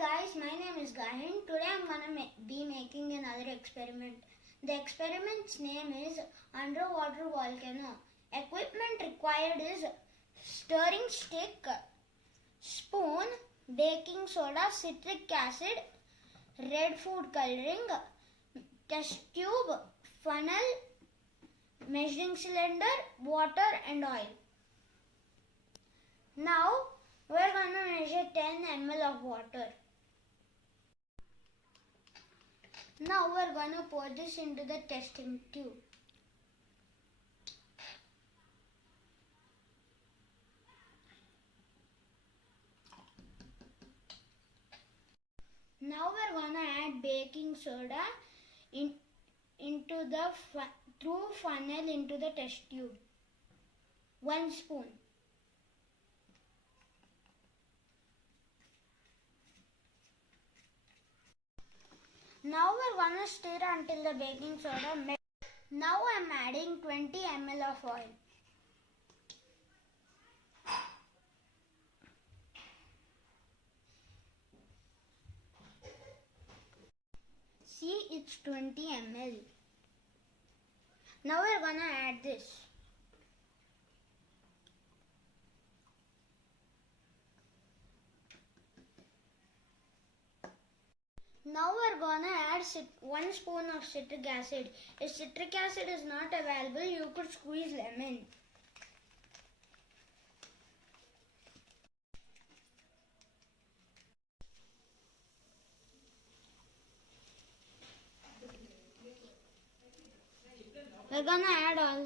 guys, my name is Gahin. Today I'm gonna be making another experiment. The experiment's name is underwater volcano. Equipment required is stirring stick, spoon, baking soda, citric acid, red food coloring, test tube, funnel, measuring cylinder, water and oil. Now we're gonna measure 10 ml of water. Now we're gonna pour this into the testing tube. Now we're gonna add baking soda into the through funnel into the test tube. 1 spoon. Now we're gonna stir until the baking soda melts. Now I'm adding 20 ml of oil. See, it's 20 ml. Now we're gonna add this. Now we're gonna add 1 spoon of citric acid. If citric acid is not available, you could squeeze lemon. We're gonna add all